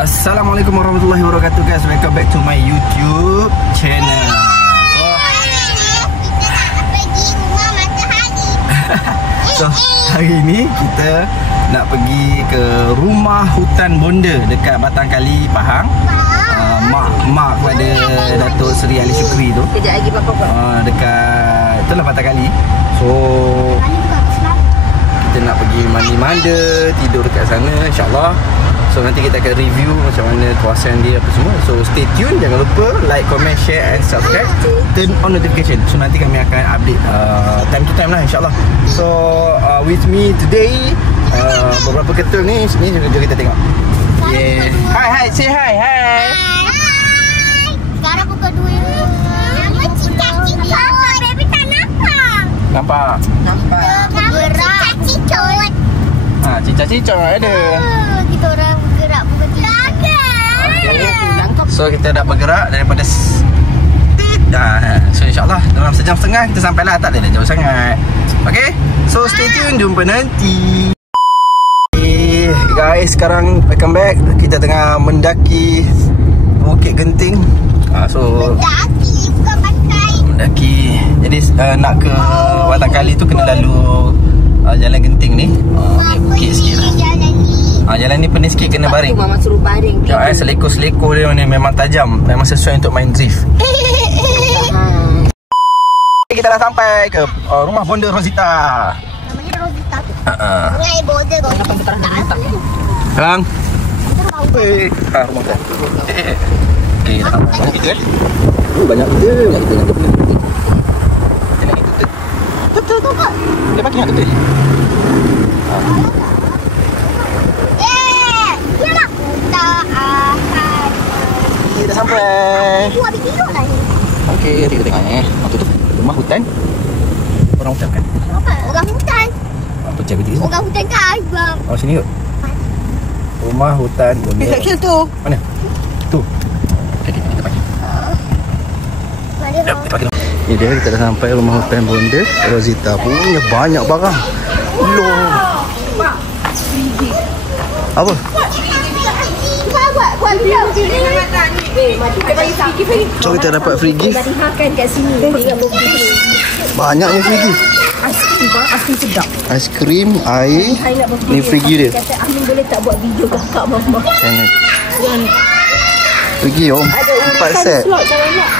Assalamualaikum warahmatullahi wabarakatuh guys. Welcome back to my YouTube channel. So hari ni kita nak pergi ke rumah hutan bonda dekat Batang Kali, Pahang. Mak kepada Datuk Seri Ali Shukri tu. Kejap lagi Papa. Dekat itulah Batang Kali. So kita nak pergi mandi-manda, tidur dekat sana insya-Allah. So nanti kita akan review macam mana kawasan dia apa semua. So stay tune, jangan lupa like, comment, share and subscribe. Turn on notification. So nanti kami akan update time to time lah insya-Allah. So with me today beberapa ketul ni sini jom kita tengok. Yeah. Hi, say hi. Hi. Sekarang pukul 2. Nama cicak-cicak. Baby tak nampak. Nampak. Gerak cicak-cicak. Cicak-cicak ada. Kita orang bergerak pukul 3. Okay. So kita dah bergerak daripada so insyaAllah dalam sejam setengah kita sampai lah. Tak ada jauh sangat. Okay. So stay tune, jumpa nanti. Okay guys, sekarang welcome back. Kita tengah mendaki Bukit Genting. So Mendaki, bukan pakai. mendaki. Jadi nak ke Batang Kali tu kena lalu Jalan Genting ni. Bukit sikit lah. Jalan ni pening sikit, kena baring. Mama suruh baring. Selekor-selekor dia ni memang tajam. Memang sesuai untuk main drift. Kita dah sampai ke rumah bonda Rosita. Namanya Rosita tu. Sungai Bonda Rosita. Sekarang rumah saya. Okay, dah sampai. Banyak kita banyak kita. Betul tu Pak. Dia pakai hak betul. Dah sampai. Buat video lah ni. Okey, kita tengok ni. Tu rumah hutan. Orang hutan kan? Orang hutan. Apa cakap dia? Orang hutan kan bang. Oh sini kot. Rumah hutan bonda. Section tu. Mana? Tu. Okey, kita pakai. Mana Kita pakai. Ni dia, kita dah sampai rumah hutan bonda Rosita. Punya banyak barang. Loh. Apa? Buat video. So kita dapat free gift. Makan kat sini. Banyaknya free gift. Aiskrim sedap. Aiskrim, air. Ni free gift dia. Kata Amin boleh tak buat video kakak mama. Free gift om. 4 set. Slot jangan nak.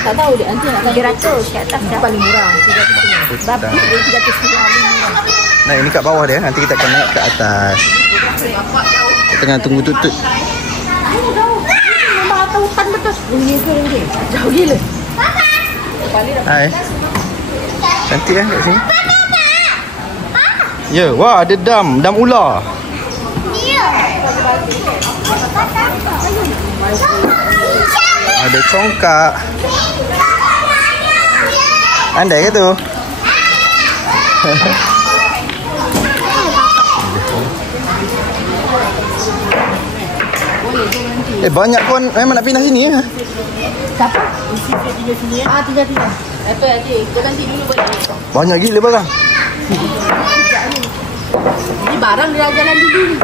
Tak tahu dia nanti nak 300 kat atas dah paling murah. 300. Babi dia 300. Nah ini kat bawah dia. Nanti kita akan naik ke atas. Tengah tunggu tutut. Memang tahu hutan betul. RM1. Jauh gila. Hai. Cantik kan kat sini. Ya, wah ada dam ular. Ada congkak. Andai ke tu? Banyak pun memang nak pindah sini ya. Siapa? Tinggal sini ya. Tinggal. Apa adik? Kau ganti dulu boleh. Banyak gila barang. Ni barang dia jalan dulu ni.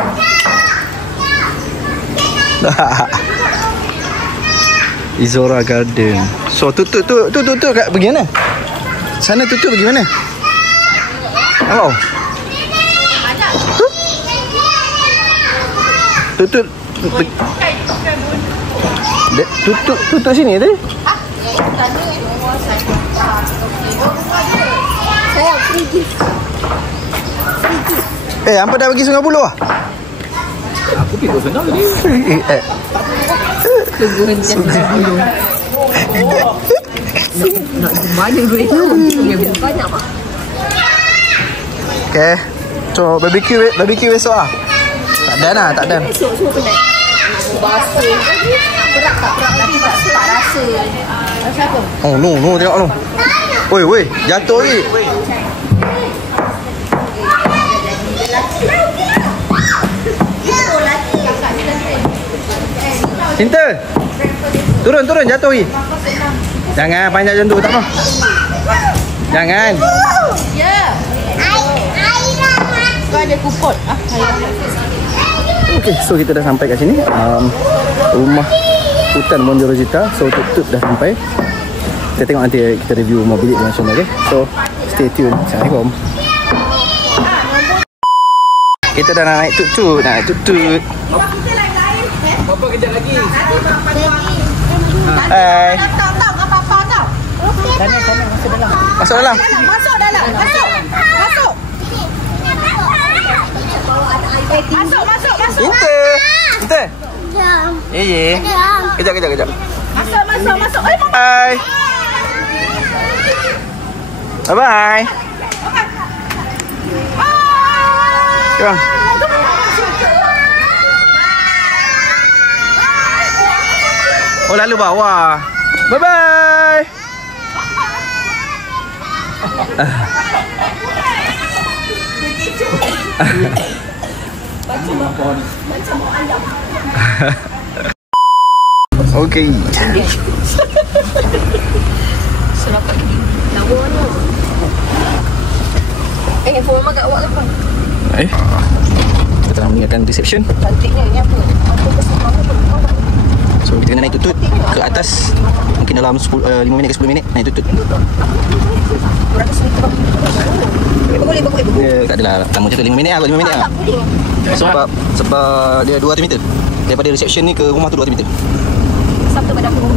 Izora Garden. So tutup kat pergi mana? Sana tutup pergi mana? Oh. Tutup sini tadi. Saya free gift. Hampa dah pergi Sungai Buloh ah? Aku pergi ke sana tadi. Nak mana duit tu? Banyak mah. Okay. So barbecue besok ah. Tak ada. Besok semua penat. Basuh. Berat tak tapi tak rasa. Rasa apa? Oh no tengok no. Oi jatuh lagi. Cinta. Turun jatuh lagi. Jangan panjat macam tu tak apa. Jangan. Ya. Kau ada kupon. Okay, so kita dah sampai kat sini. Rumah hutan Monjo Rosita. So tutup dah sampai. Kita tengok nanti kita review rumah bilik dengan semua. Okay, so stay tune. Assalamualaikum. Kita dah nak naik tut-tut. Apa kejap lagi? Hai. Sana masuk dalam. Masuk dalam. Inte. Ye. Kejap. Masuk. Hai. Bye-bye. Come. Oh, lalu bawah. Bye-bye. Okay. Handphone mama kat awak ke apa? Kita tengah meninggalkan reception. Cantiknya ni apa? Apa kesukaan apa? So kita kena naik tutut ke atas. Mungkin dalam 5 minit ke 10 minit naik tutut. Boleh. Tak adalah lama je tu 5 minit lah. 5 minit lah. Sebab dia 200 meter. Daripada reception ni ke rumah tu 200 meter. Sabtu pada aku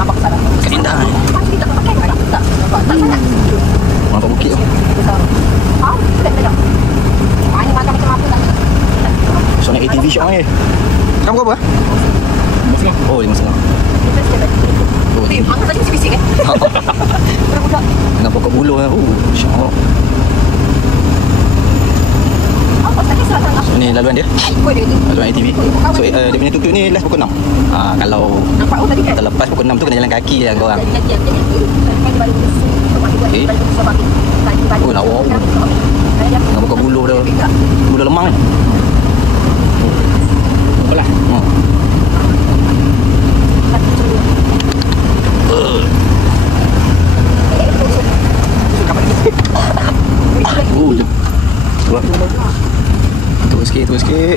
nampak salah. Indah. Pasti tak pakai tak nampak tak sangat. Nampak bukit tu. Tak. Ini makan macam apa tak? So naik ATV shop ni. Kamu berapa? 5.5. Oh 5.5. Oh ni. Angkat tadi bisik eh. Budak-budak. Dengan pokok buluh lah. InsyaAllah. Apa tadi selatan apa? Ni laluan dia. Ikut dia tu. Laluan ATV. So dia punya tutut ni last pukul 6. Kalau Nampak tadi kan? kita lepas pukul 6 tu kena jalan kaki lah korang. Oh lawa. Dengan pokok buluh tu. Buluh lemang ni. Apalah. Terus sikit.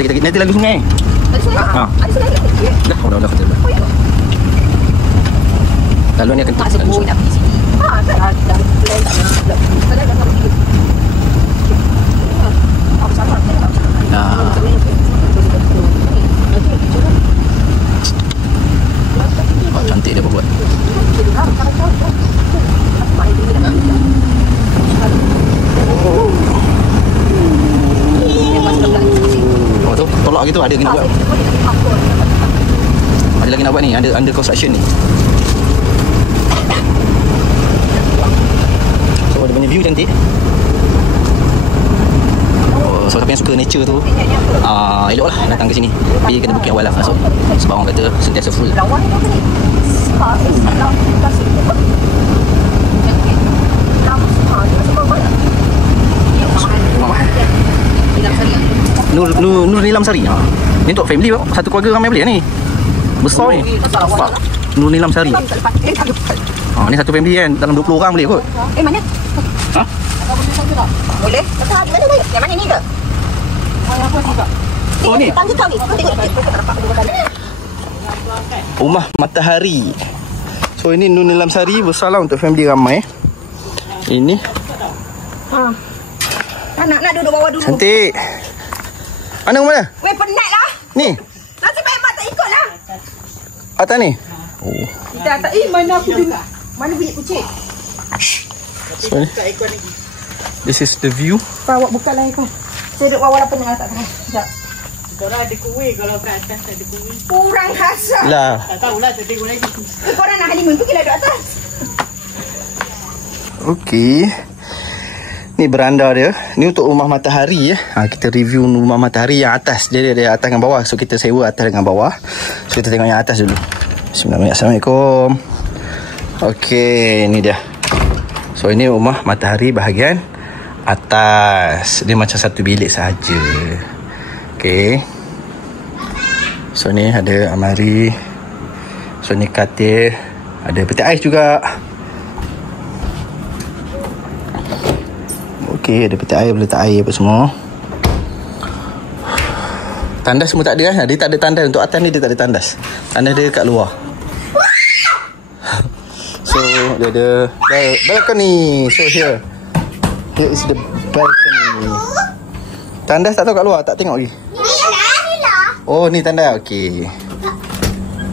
Nanti lalu sungai. Ada sungai lagi. Dah. Lalu ni akan Tak sebut nak pergi sini. Dah plan tak pergi. Apa salah? Cantik dia buat. Oh tu tolak gitu ada lagi nak buat. Ada lagi nak buat ni, ada under construction ni. So dia punya view cantik. So siapa yang suka nature tu elok lah datang ke sini. Tapi kena booking awal lah masuk. Sebab orang kata sentiasa full. Lawan ni apa ni? Nur Nilam Sari. Ni untuk family tau. Satu keluarga ramai boleh ni. Besar ni. Nur Nilam Sari. Ni satu family kan. Dalam 20 orang boleh kot. Mana? Ha? Boleh? Mana? Yang mana ni ke? Oh ni. Tangga kau ni. Tengok. Rumah Matahari. So ini Nur Nilam Sari. Besar lah untuk family ramai. Ini. Nak duduk bawah dulu. Cantik. Mana rumah dia? Weh, penat lah. Ni. Nasib baik mak tak ikut lah. Atas ni. Oh. Kita atas. Mana aku duduk? Mana bunyi kucing? So ni. This is the view. Awak bukalah aircon. Saya duduk bawah lah penat tak tahan. Sekejap. Korang ada kuih kalau kat atas ada kuih. Kurang khasah. Lah. Tak tahulah saya tengok lagi. Korang nak honeymoon pergilah duduk atas. Okey. Ni beranda dia. Ni untuk rumah Matahari ya. Kita review rumah Matahari yang atas. Dia atas dengan bawah. So kita sewa atas dengan bawah. So kita tengok yang atas dulu. Bismillahirrahmanirrahim. Assalamualaikum. Okey, ni dia. So ini rumah Matahari bahagian atas. Dia macam satu bilik saja. Okey. So ni ada almari. So ni katil. Ada peti ais juga. Okey, ada peti air, boleh letak air apa semua. Tandas semua tak ada kan? Dia tak ada tandas. Untuk atas ni dia tak ada tandas. Tandas dia kat luar. So dia ada balcony. So here is the balcony. Tandas tak tahu kat luar. Tak tengok lagi. Oh ni tandas. Okay.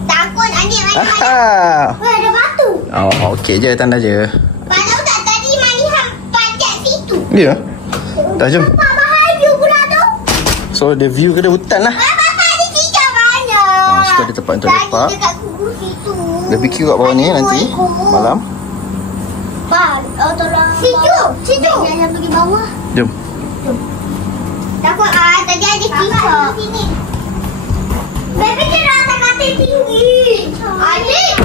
Takut adik main. Ada batu. Oh okey je tandas je. Kalau tak tadi Malihan pajak situ. Ya. Dah jom. Bahaya pula tu. So the view ke hutan lah. Bapak ada cicak banyak. Situ ada tempat untuk lepak. Dekat kubur situ. BBQ kat bawah ni nanti malam. Pak, tolong. Situ. Jangan pergi bawah. Jom. Takut tadi ada cicak. Sini. Baby kira atas katil tinggi. Adik.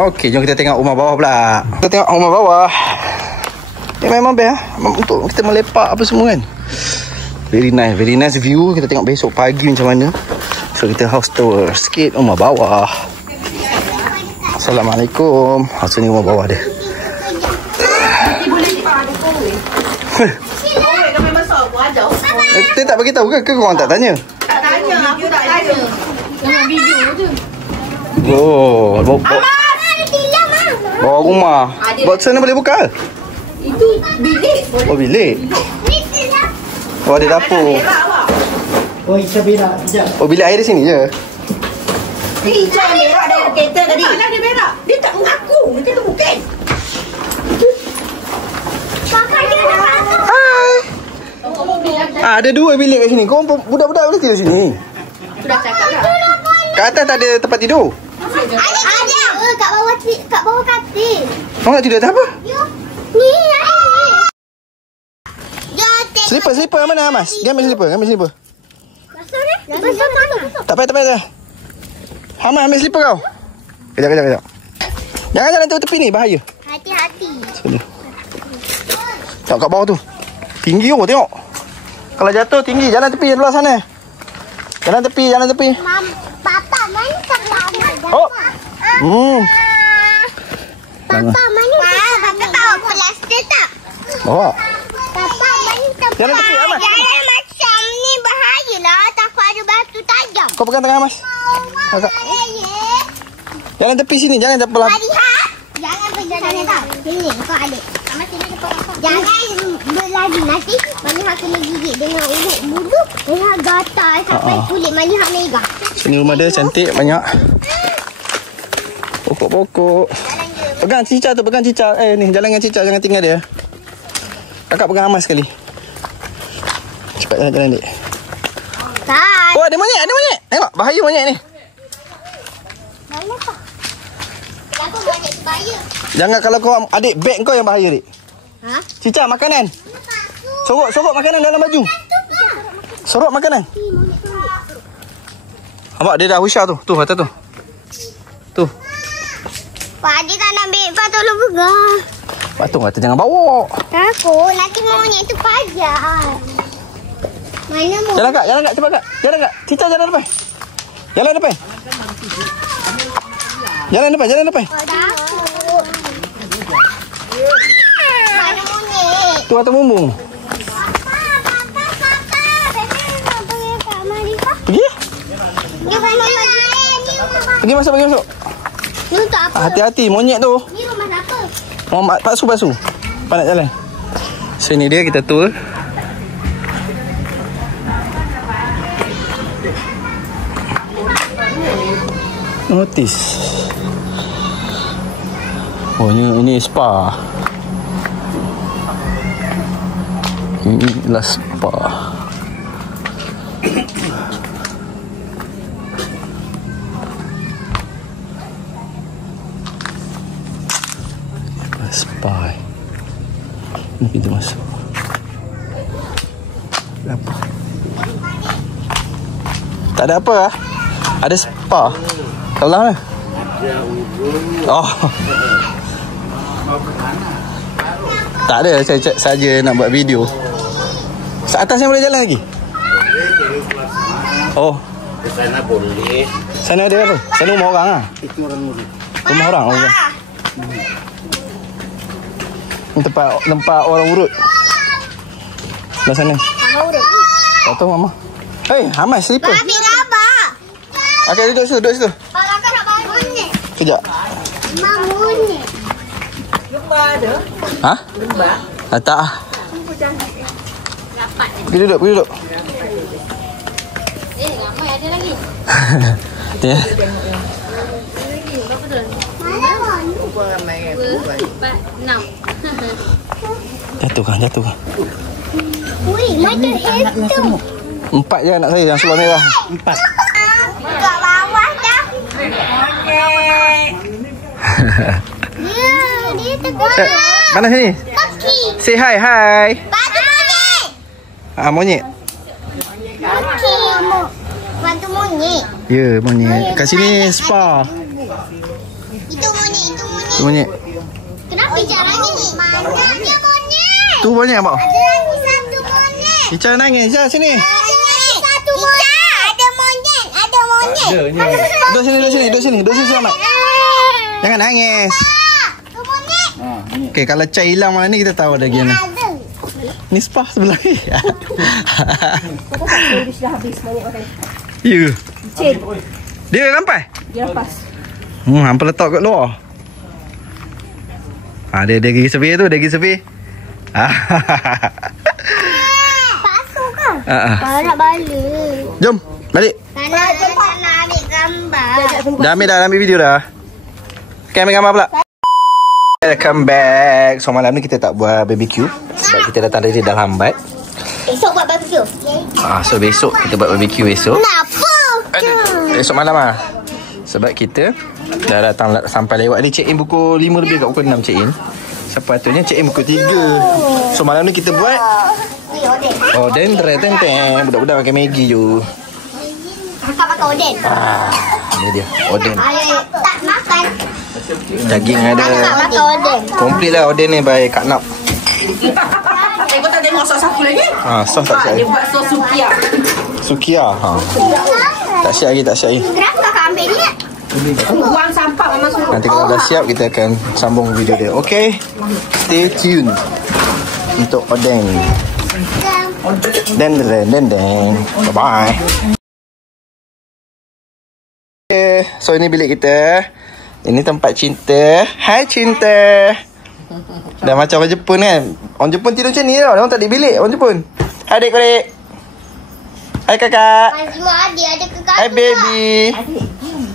Okey, jom kita tengok rumah bawah pula. Kita tengok rumah bawah. Ni memang best untuk kita melepak apa semua kan. Very nice view. Kita tengok besok pagi macam mana. So kita house tour sikit rumah bawah. Assalamualaikum. So ni rumah bawah dia. Dia tak bagi tahu ke korang tak tanya? Tak tanya, aku tak tanya. Tengok video je. Oh, bawa rumah. Buat sana boleh buka? Itu bilik. Oh bilik. Oh ada dapur. Oh, kita berak. Sekejap. Oh bilik air di sini je. Hijau berak dari kereta tadi. Mana dia berak? Dia tak mengaku. Dia tu bukan. Kakak dia dah masuk. Ada 2 bilik kat sini. Korang budak-budak boleh tidur sini. Sudah cakap dah. Kat atas tak ada tempat tidur. Ada. Kat bawah katil. Korang nak tidur atas apa? Ni ada. Slipper mana Mas? Dia ambil slipper. Pasal ni? Pasal mana? Tak payah. Hamas ambil slipper kau. Kejap. Jangan jalan tepi ni, bahaya. Hati-hati. Sini. Tengok kat bawah tu. Tinggi tengok. Kalau jatuh tinggi, jalan tepi belah sana. Jalan tepi. Papa mantap lah. Oh. Papa mantap. Papa bawa plastik tak? Bawa. Papa mantap. Jalan tepi, Amas. Jalan macam ni bahaya lah. Takut ada batu tajam. Kau pegang tangan Mas. Jalan tepi sini, jangan belah. Malihat. Jangan pergi sana tau. Sini, kau adik. Jangan berlari. Nanti Malihat kena gigit dengan urut bulu. Malihat gatal sampai kulit Malihat megah. Sini rumah dia cantik, banyak pokok-pokok. Pegang cicak tu, ni jalan dengan cicak, jangan tinggal dia. Kakak pegang Hamas sekali. Cepat jalan dik. Tak. Oh ada monyet. Tengok, bahaya monyet ni. Mana kau? Kenapa monyet bahaya? Jangan kalau kau adik beg kau yang bahaya dik. Ha? Cicak makanan. Sorok makanan dalam baju. Sorok makanan. Nampak dia dah husyar tu. Tu atas tu. Tu. Pak Adik tak nak ambil. Pak tolong pegang. Patung kata jangan bawa. Takut. Nanti monyet tu pajak. Mana monyet? Jalan kak. Cepat kak. Jalan kak. Cicak jalan depan. Jalan depan. Oh, takut. Mana monyet? Tu atas bumbung. Pergi? Dia mana? Pergi masuk. Ni untuk apa? Hati-hati monyet tu. Ni rumah siapa? Muhammad basuh. Apa nak jalan? So ini dia kita tour. Notice. Oh ini spa. Inilah spa. Spa. Ini pintu masuk. Apa? Tak ada apa lah. Ada spa. Kau bilang mana? Oh. Tak ada, saya saja nak buat video. Atasnya boleh jalan lagi? Oh. Sana boleh. Sana ada apa? Sana rumah orang ah. Itu Rumah orang. Tempat orang urut. Belah sana. Mama urut. Tak tahu mama. Hei, Hamas slipper. Ambil gambar. Okey, duduk situ, duduk situ. Kalau kakak nak bangun. Kejap. Bangun. Lumba ada? Ha? Lumba? Tak. Pergi duduk, pergi duduk. Ramai ada lagi. Ya. Mana bangun? 4, 6. Jatuh kan, jatuh kan. Wih, macam itu. 4 je anak saya yang seluar merah. 4. Kat bawah dah. Ya, dia terkejut. Mana sini? Kaki. Say hi, hi. Batu monyet. Monyet. Kaki. Batu monyet. Ya, monyet. Kat sini spa. Itu monyet, itu monyet. Tu monyet. Kenapa caranya ni? Mana dia monyet? Tu monyet apa? Ada lagi satu monyet. Ica nangis je sini. Satu monyet. Ada monyet. Ada monyet. Duduk sini, duduk sini, duduk sini. Duduk sini selamat. Jangan nangis. Tu monyet. Okey, kalau Cai hilang malam ni kita tahu ada gimana. Ada. Ni spa sebelah ni. Dah habis banyak makan. Ya. Cik, Dia lampai? dia lepas. Hampa letak kat luar. Dia gigi survey tu, dia gigi survey. Pasuk kan? Ah. Kalau nak balik. Jom, balik. Nak ambil gambar. Dah ambil video dah. Okay, ambil gambar pula. Welcome back. So malam ni kita tak buat BBQ sebab kita datang dari dah lambat. Esok buat barbecue. So besok kita buat BBQ besok. Kenapa? Esok malam ah. Sebab kita dah datang sampai lewat ni, check in pukul 5 lebih kat pukul 6 check in. Sepatutnya check in pukul 3. So malam ni kita buat oden tren-tren. Budak-budak makan Maggi je. Kakak makan oden. Ni dia, oden. Tak makan. Daging ada. Kakak makan oden. Komplit lah oden ni by Kak Nap. Kau tak tengok sos aku lagi? Sos tak siap. Dia buat sos sukia. Sukia. Tak siap lagi, tak siap lagi. Kenapa kakak ambil ni? Buang sampah mama suruh. Nanti kalau dah siap kita akan sambung video dia. Okay, stay tune untuk odeng. Den. Bye bye. Okay, so ini bilik kita. Ini tempat cinta. Hai cinta. Dah macam orang Jepun kan. Orang Jepun tidur macam ni tau. Orang tak ada bilik orang Jepun. Hai adik-adik. Hai kakak. Mazlum adik ada ke kakak? Hai baby.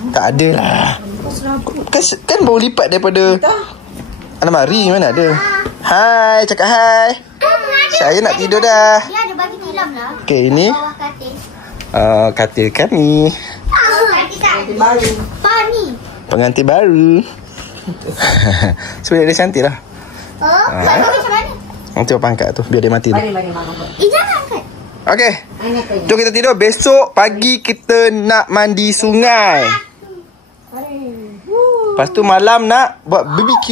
Tak ada lah. Kan baru lipat daripada alamari, mana ada. Hai, cakap hai. Saya nak tidur dah. Dia ada bagi tilam lah. Okay, ini Bawah katil. katil kami. Katil baru. Pani. Pengantin baru. Sebenarnya dia cantik lah. Baru macam mana? Nanti apa angkat tu, biar dia mati tu. Balik mama. Jangan angkat. Okay, jom kita tidur. Besok pagi kita nak mandi sungai. Lepas tu malam nak buat BBQ.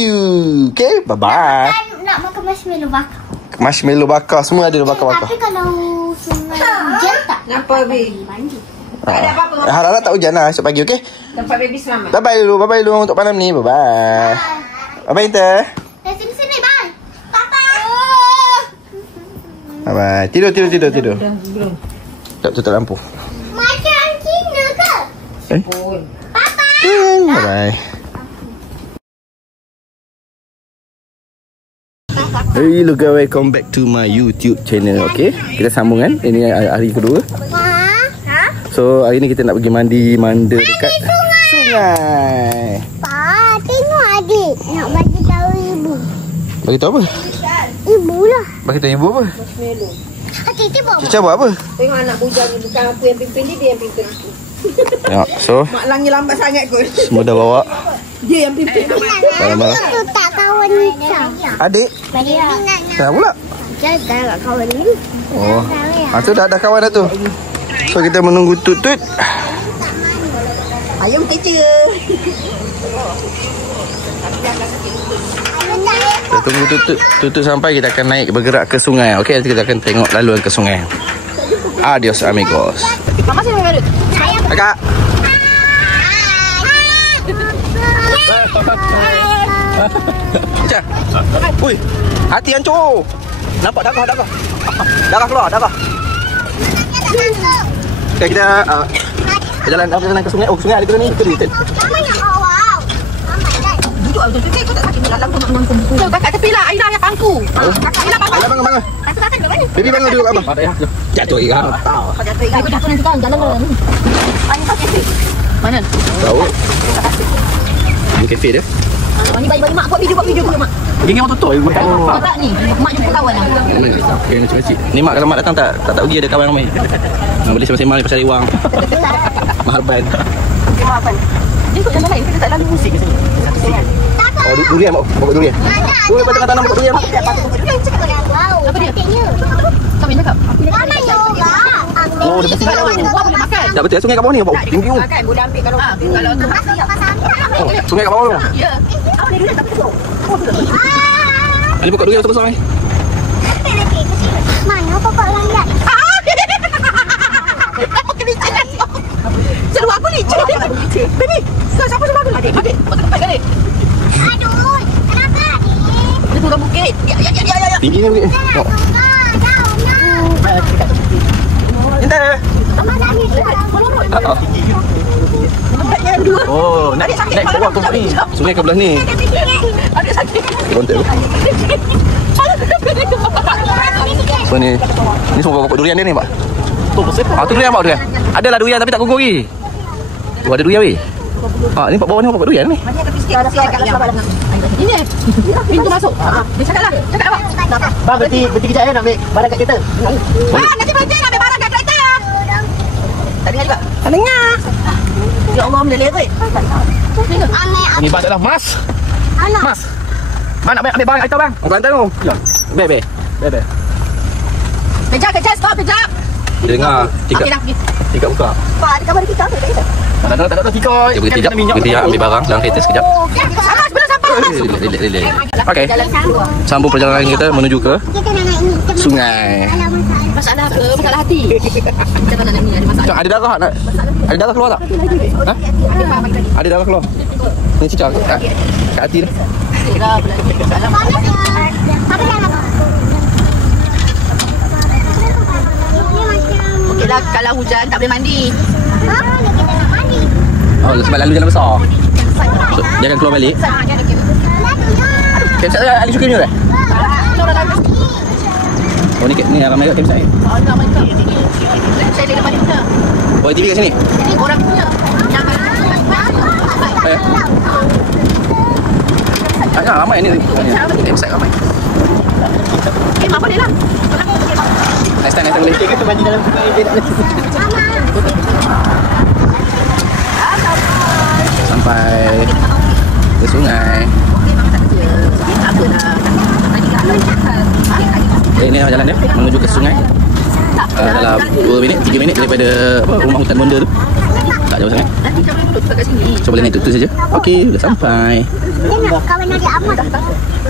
Okay, bye-bye. Kan nak makan marshmallow bakar. Marshmallow bakar, semua ada bakar-bakar. Tapi kalau sungai hujan tak? Kenapa, baby? Mandi. Tak ada apa-apa. Harap-harap tak hujan lah esok pagi, okay? Tempat baby selamat. Bye-bye dulu untuk malam ni. Bye-bye. Bye-bye, Inta. Sini, bye. Papa. Bye-bye. Tidur. Belum. Tak tutup lampu. Macam Cina ke? Pun. Papa. Bye-bye. Hey, look, welcome back to my YouTube channel, okay? Kita sambung kan? Ini hari kedua. So, hari ni kita nak pergi mandi dekat sungai. Pa, tengok adik. Nak bagi tahu ibu. Bagi tahu apa? Ibu lah. Bagi tahu ibu apa? Titi bawa. Cica buat apa? Tengok anak bujang ni. Bukan aku yang pimpin dia yang pimpin aku. Tengok, so Mak Lang ni lambat sangat kot. semua dah bawa. Dia yang pimpin. Barang-barang. Itu tak kawan Nisa. Adik, kenapa pula? Jaga kat kawan ni. Oh, tu dah kawan dah tu. So kita menunggu Tut-Tut. Ayam kecil. Kita tunggu Tut-Tut sampai, kita akan naik bergerak ke sungai. Okey, nanti kita akan tengok laluan ke sungai. Adios amigos. Mama sini dengan dia. Kakak. Cica. Ui, hati hancur. Nampak darah. Darah keluar, darah. Okay, kita jalan ke sungai. Oh, sungai ada kita ni. Kita Mama nak wow. Mama dah. Duduk betul kau tak sakit dalam kau nak mangkuk buku. Tu kakak tepi lah, Aida yang pangku. Aida pangku. bangun. Kakak duduk mana? Baby bangun duduk kat abang. Jatuh ikan. Kau jatuh ikan. Aku jatuh nanti kan jalan dalam ni. Pani tak kesi. Mana? Tahu. Ini kafe dia. Pani bayi mak buat video mak. Geng orang tutup. Tak ni, mak jumpa kawan lah. Okay, kecil-kecil. Ni mak kalau mak datang tak pergi ada kawan ramai. Boleh sembang-sembang ni pasal wang. Mahal ban. Dia ikut jalan lain, kita tak lalu musik ke sini. Oh, durian mak. Pokok durian. Tu lepas tengah tanam pokok durian mak. Apa dia? Kau boleh cakap? Mama yoga. Oh, dia pasti Kalau ada buah boleh makan. tak betul sungai kat bawah ni bau. Tinggi. Makan, boleh ambil kalau tu Masuk ke pasar. Oh, sungai kat bawah tu. Ya. Awak dia tak betul. Ada pokok durian besar-besar ni. Mana pokok lambat? Apa kelicin kan? Seru aku licin. Baby, kau siapa suruh aku? Adik, betul tempat kan? Aduh, kenapa adik? Dia turun bukit. Ya. Tinggi ni bukit. Oh. Intan. Oh, naik bawah tu ni. Sungai ke belah ni. Adik sakit. Kontak tu. So ni semua pokok durian dia ni, Pak. Tu durian Pak, durian. Adalah durian tapi tak gugur lagi. Tu ada durian weh. Ni Pak bawah ni pokok durian ni. Ini pintu masuk. Dia cakaplah. Cakap apa? Bang, berhenti kejap ya nak ambil barang kat kereta. Nanti berhenti nak ambil barang kat kereta. Tak dengar juga? Tak dengar. Ya Allah, melelet. Ni bang adalah Mas. Mas. Mana nak ambil barang kita bang? Orang Kelantan tu. Ya. Bebe. Kejap, stop, kejap. Dia dengar. Okey dah, pergi. Tiga buka. Pak, ada kabar kita tak ada? Tak ada tiga. Dia boleh tidak ambil barang dalam kereta sekejap. Sabar, sebelah sampah. Relax. Okey. Sambung perjalanan kita menuju ke Kita nak naik ni. sungai. Masalah apa? Masalah hati. Kita nak naik ni ada masalah. Cak, ada darah tak? Ada darah keluar tak? Ha? Ada darah keluar. Ni cicak kat hati dia. Panas ya. Apa dah nak? Ini macam. Okeylah, kalau hujan tak boleh mandi. Ha? Kita nak mandi. Oh, sebab lalu jalan besar. So, jangan keluar balik. Kemsat Ali Syukri ni dah? Oh, ni ramai kat kemsat ni. Saya di depan dia. Oh, TV kat sini? Ini orang punya. Apa ya? Tak ramai ni. Kemsat ramai. Apa dia lah? Next time boleh. Kita mandi dalam sungai dia nak Sampai ke sungai. Ini jalan dia menuju ke sungai. Dalam 2 minit, 3 minit daripada rumah hutan bonda tu. Tak jauh sangat. So boleh naik tu saja. Okey, dah sampai. Dia nak kawan ada apa?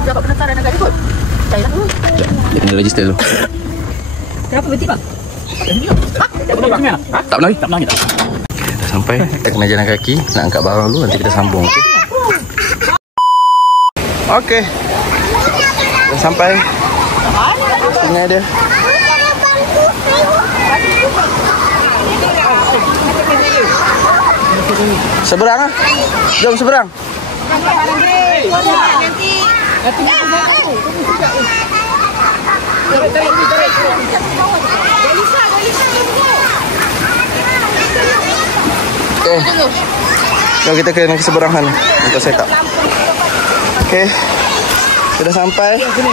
Dapat pendaftaran agak ikut. Dia kena register dulu. Kenapa berhenti bang? Tak pernah lagi? Dah sampai. Kita kena jalan kaki. Nak angkat barang dulu. Nanti kita sambung. Okey. Dah sampai. Sungai dia. Seberang ah. Jom seberang. Okey. So kita kena ke seberang sana untuk set up. Okey. Sudah sampai. Sini.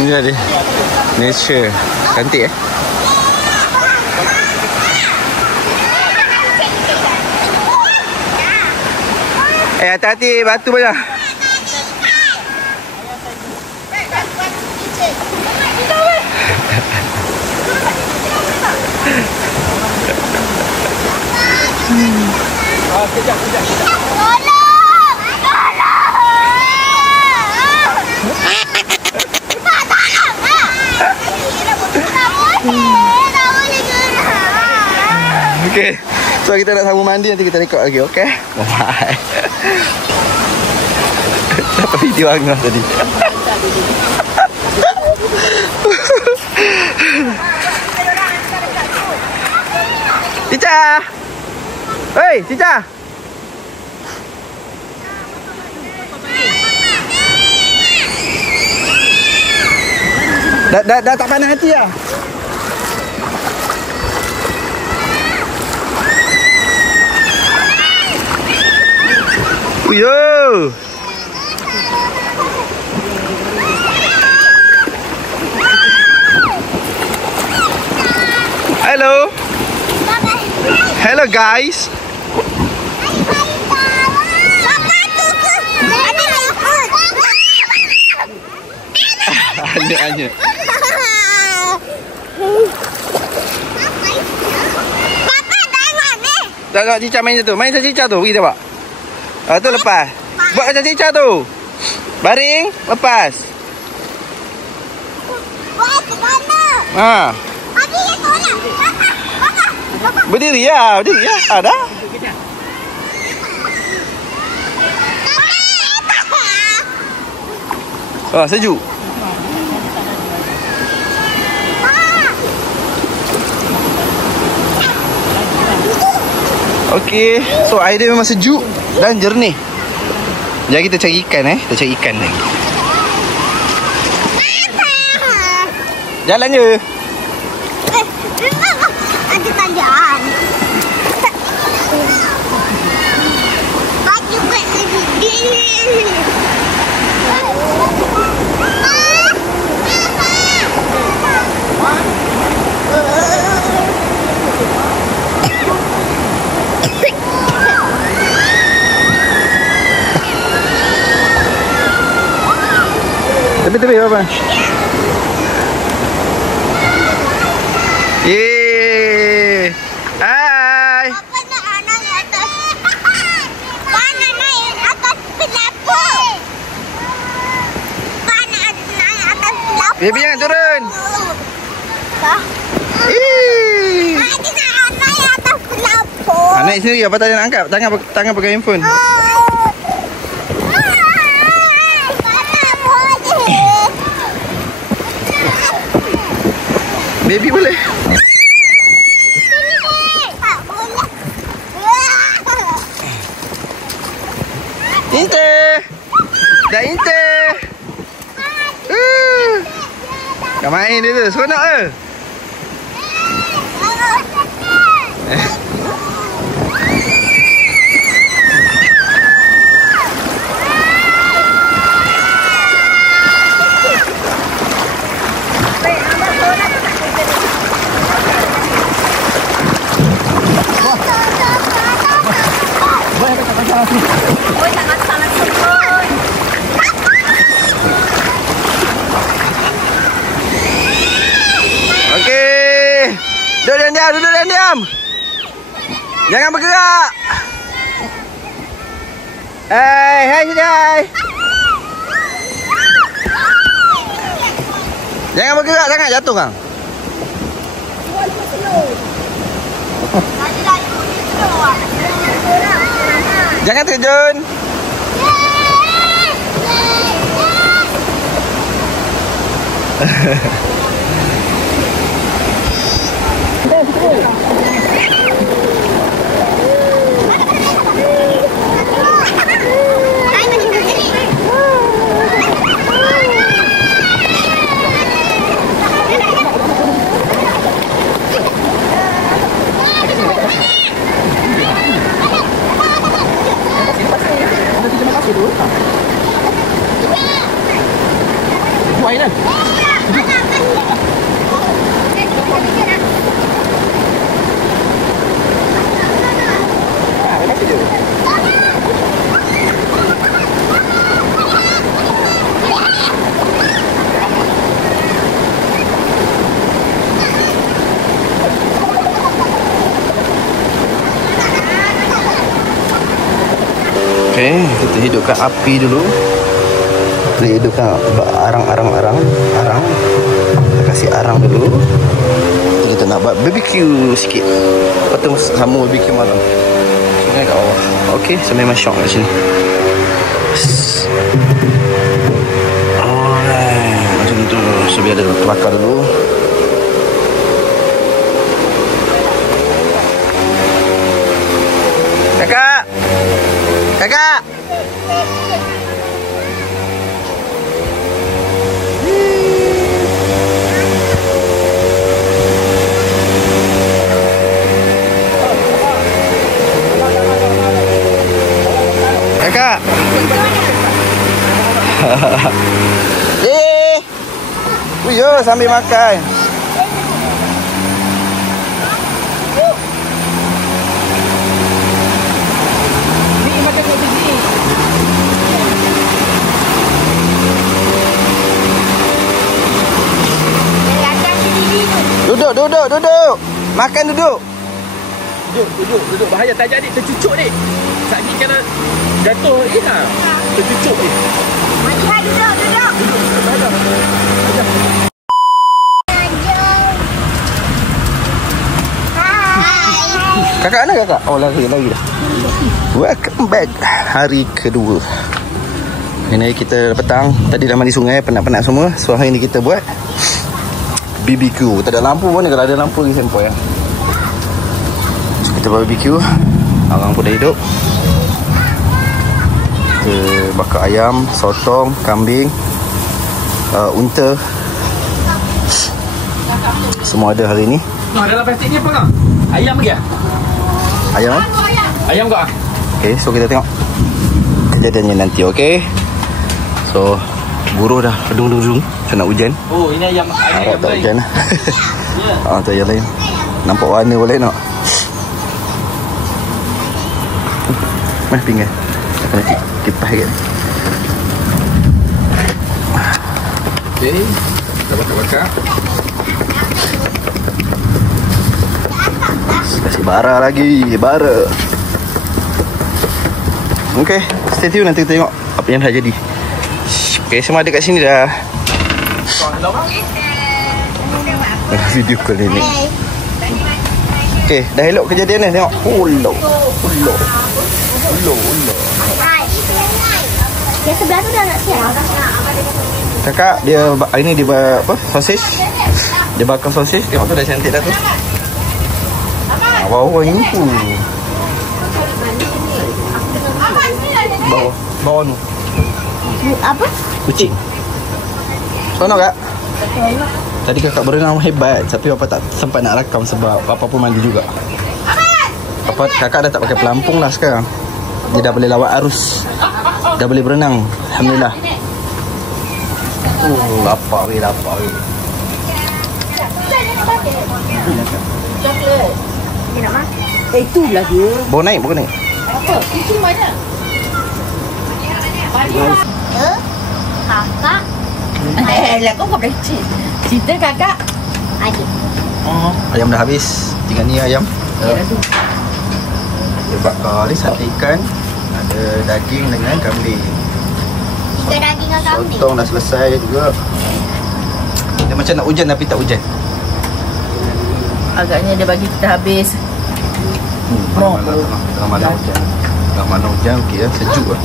Ini dia. Nature. Cantik eh. Hati-hati batu banyak. Tolong! So kita nak sambung mandi, nanti kita rekod lagi, okay? Bye. Dapat video Angah tadi. Cica! Hei, Cica! Dah tak panas hati lah. Yo. Hello. Hello guys. Hanya. Papa tengok ni. Tak Cica main tu. Main macam Cica tu. Pergi tengok. Tu lepas. Buat macam Cica tu. Baring, lepas. Buat ke mana? Ha. Abi yang tolak. Papa. Berdiri lah. Ada. Oh, sejuk. Okey, so air dia memang sejuk dan jernih. Jadi kita cari ikan Kita cari ikan lagi. Jalan je. Ada tanjakan. Baju kat sini. Tepi apa? Hai. Apa nak naik atas? Mana naik atas pelapu? Mana naik atas pelapu? Baby jangan turun. Dah. Ih. Ada nak naik atas pelapu. Naik sendiri apa tak ada nak angkat? Tangan pegang handphone. Baby boleh. Inte. Dah inte. Dah main dia tu. Seronok ke? Okey. Duduk dan diam. Jangan bergerak. Hai Sidai. Jangan bergerak sangat, jatuh kang. Jangan terjun. Okay, kita hidupkan api dulu. Kita hidupkan arang. Kita kasih arang dulu. Kita nak buat BBQ sikit. Lepas tu sama BBQ malam. Sungai kat bawah. Okay, so memang syok kat sini. Alright, macam tu. So biar dia terbakar dulu. Kakak! Kakak! Kakak! Yo, sambil makan. Duduk. Makan duduk. Duduk. Bahaya tak jadi tercucuk ni. Sakit kena jatuh ni lah. Tercucuk ni. Duduk. Kakak mana kakak? Oh, lari dah. Welcome back. Hari kedua. Ini kita petang. Tadi dah mandi sungai, penat-penat semua. So hari ni kita buat BBQ. Tak ada lampu pun, kalau ada lampu ni sempoi lah. So kita buat BBQ. Arang pun dah hidup. Kita bakar ayam, sotong, kambing, unta. Semua ada hari ni. Dalam plastik ni apa kau? Ayam lagi ah? Ayam eh? Ayam kau ah? Okay, so kita tengok kejadiannya nanti, okay? So buruh dah redung-redung. Macam nak hujan. Oh, ini ayam Harap tak lain. hujan lah. Tu ayam lain. Nampak warna boleh nak. Mana pinggan? Nak kipas ke? Okay, kita bakar-bakar. Kasih bara lagi. Bara. Okay, stay tune, nanti kita tengok apa yang dah jadi. Okay, semua ada kat sini dah. Video call ni. Okay, dah elok kejadian ni. Tengok. Ulo. Yang sebelah tu dah nak siap. Kakak, dia hari ni dia buat apa? Sosis. Dia bakar sosis. Tengok tu dah cantik dah tu. Bawah ni tu. Bawah tu. Apa? Kucing. Sono kak? Tadi kakak berenang hebat, tapi Papa tak sempat nak rakam sebab Papa pun mandi juga. Papa, kakak dah tak pakai pelampung lah sekarang. Dia dah boleh lawat arus. Dah boleh berenang. Alhamdulillah. Lapar weh. Coklat. Dia nak makan. Itulah dia. Bawa naik. Apa? Kucing mana? Kakak. Lah kau boleh cerita kakak. Adik. Ayam dah habis. Tinggal ni ayam. Dia bakar ni sate ikan. Ada daging dengan kambing. Kita daging dengan kambing. Sotong dah selesai juga. Dia macam nak hujan tapi tak hujan. Agaknya dia bagi kita habis. Tengah malam hujan. Tengah malam hujan okey lah. Sejuk lah.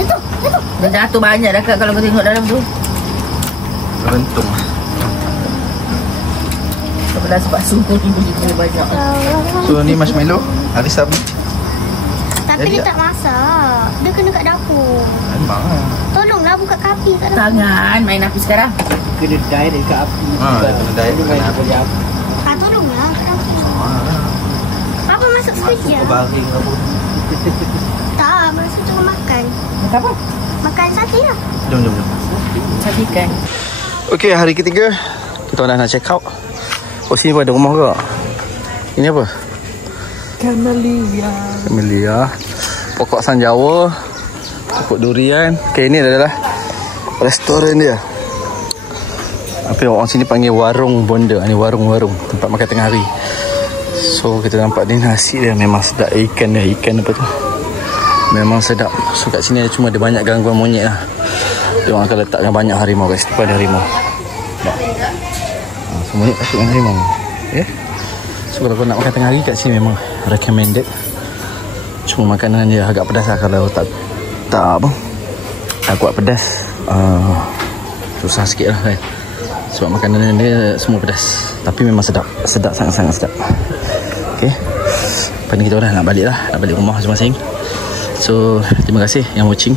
Dia jatuh banyak dah kak kalau kau tengok dalam tu. Rentung. Sebelah sebab suhu tiba-tiba banyak. So ni marshmallow. Hari Sabtu. Tapi dia tak masak. Dia kena kat dapur. Memang lah. Tolonglah buka kapi kat dapur. Tangan main api sekarang. Kena dye dekat api. Dia kena dye dekat api. Tolonglah kat dapur. Apa masuk sekejap? Baring apa. Tak, masuk cuma makan. Makan apa? Makan sate lah. Jom. Sajikan. Okey, hari ketiga. Kita dah nak check out. Oh, sini pun ada rumah ke? Ini apa? Camellia. Pokok sanjawa. Pokok durian. Okey, ini adalah restoran dia. Apa yang orang sini panggil warung bonda. Ini warung-warung. Tempat makan tengah hari. So, kita nampak ni nasi dia memang sedap. Ikan dia. Ikan apa tu? Memang sedap. So, kat sini cuma ada banyak gangguan monyet lah. Dia orang akan letakkan banyak harimau guys. Tempat ada harimau. So, monyet takut dengan harimau. Okay. So kalau kau nak makan tengah hari kat sini memang recommended. Cuma makanan dia agak pedas lah. Kalau tak kuat pedas, susah sikit lah kan. Sebab makanan dia semua pedas. Tapi memang sedap. Sedap, sangat-sangat sedap. Okay, lepas ni kita orang nak balik lah. Nak balik rumah masing-masing. So terima kasih yang watching.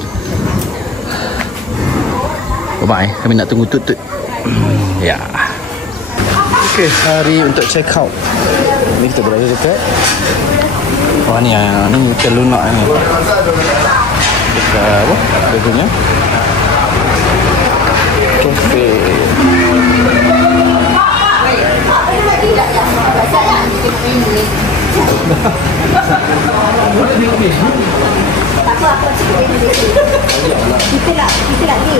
Bye-bye. Kami nak tunggu tut-tut. Ya. Okay, hari untuk check out. Ni kita berada dekat. Wah ni hotel lunak ni. Dekat apa? Dia punya cafe. Kita lagi.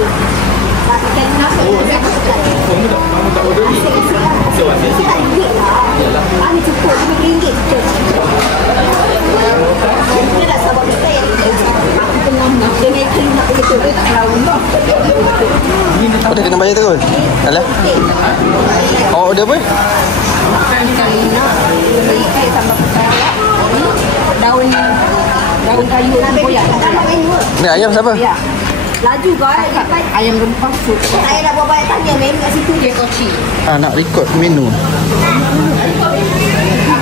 Oh, dia kena bayar terus? Alah. Oh, dia apa? Daun kayu koyak. Ni ayam siapa? Laju kau ayam rempah tu. Saya nak buat banyak tanya menu kat situ je koci. Nak record menu.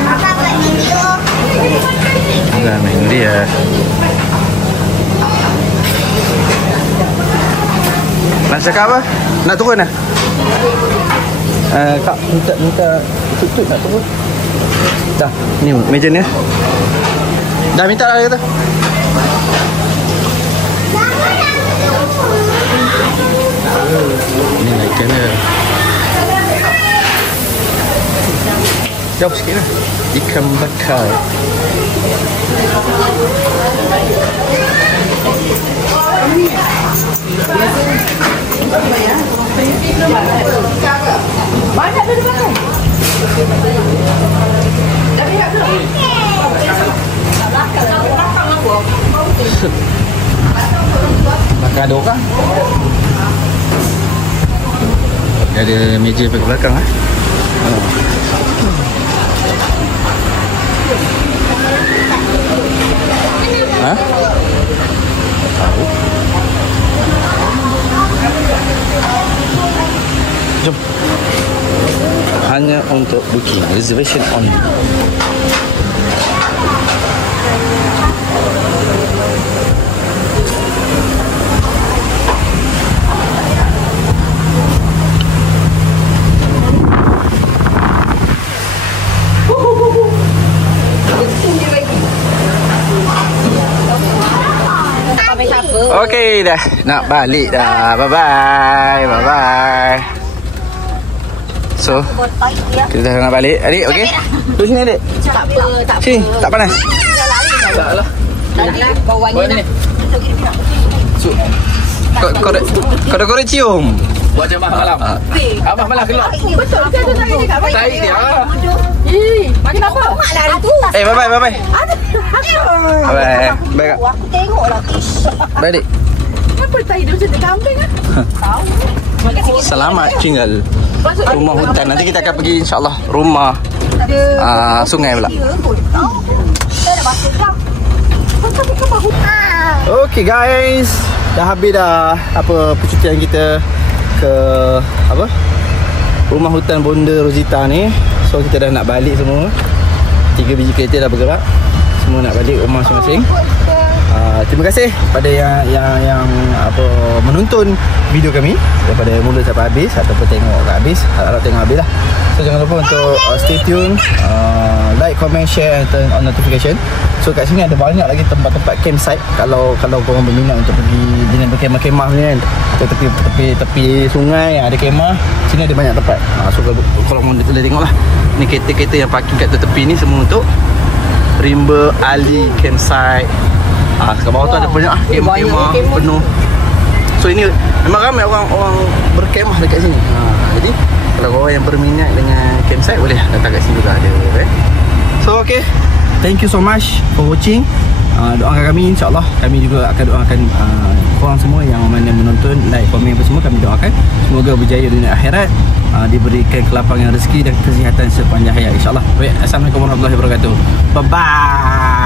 Apa buat video? Dah menu dia. Nak cakap apa? Nak turun lah? Kak minta tut nak turun. Dah, ni meja ni. Dah minta lah kata. Ni naik kamera. Jauh sikit lah. Ikan bakar. Banyak tu makan. Makan ada orang. Dia ada meja kat belakang lah. Ha? Tahu. Jom. Hanya untuk booking, reservation only. Okey dah, nak balik dah. Bye-bye. Bye-bye. So, kita dah nak balik. Adik, okey? Duduk sini, adik. Tak apa. Sini, tak panas? Tak lah. Tadi bawahnya dah. So, kau dah korek cium? Buat jemaah malam. Abah malah keluar. Betul ke tu saya cakap baik. Tarik dia. Macam apa? Mak lah tu. Bye-bye. Bye-bye. Bye. Bye, Kak. Aku tengoklah. Bye, adik. Kenapa tahi dia macam kambing kan? Tahu. Selamat tinggal rumah hutan. Nanti kita akan pergi insyaAllah rumah sungai pula. Okay guys, dah habis dah percutian kita ke rumah hutan Bonda Rosita ni. So kita dah nak balik semua. 3 biji kereta dah bergerak. Semua nak balik rumah masing-masing. Terima kasih pada yang menonton video kami daripada mula sampai habis ataupun tengok kat habis. Harap tengok habis lah. So jangan lupa untuk stay tune, like, comment, share and turn on notification. So kat sini ada banyak lagi tempat-tempat campsite. Kalau korang berminat untuk pergi jenis berkemah-kemah ni kan, tepi sungai ada kemah, sini ada banyak tempat. So kalau mau boleh tengok lah. Ni kereta-kereta yang parking kat tepi ni semua untuk Rimba Ali Campsite. Kat bawah tu ada banyak kemah-kemah penuh. So ini memang ramai orang berkemah dekat sini. Jadi kalau korang yang berminat dengan campsite, boleh datang kat sini juga ada. So okay, thank you so much for watching. Doakan kami, insyaAllah kami juga akan doakan korang semua yang mana menonton, like, komen apa semua. Kami doakan semoga berjaya dunia akhirat, diberikan kelapangan rezeki dan kesihatan sepanjang hayat, insyaAllah. Baik, Assalamualaikum warahmatullahi wabarakatuh. Bye bye.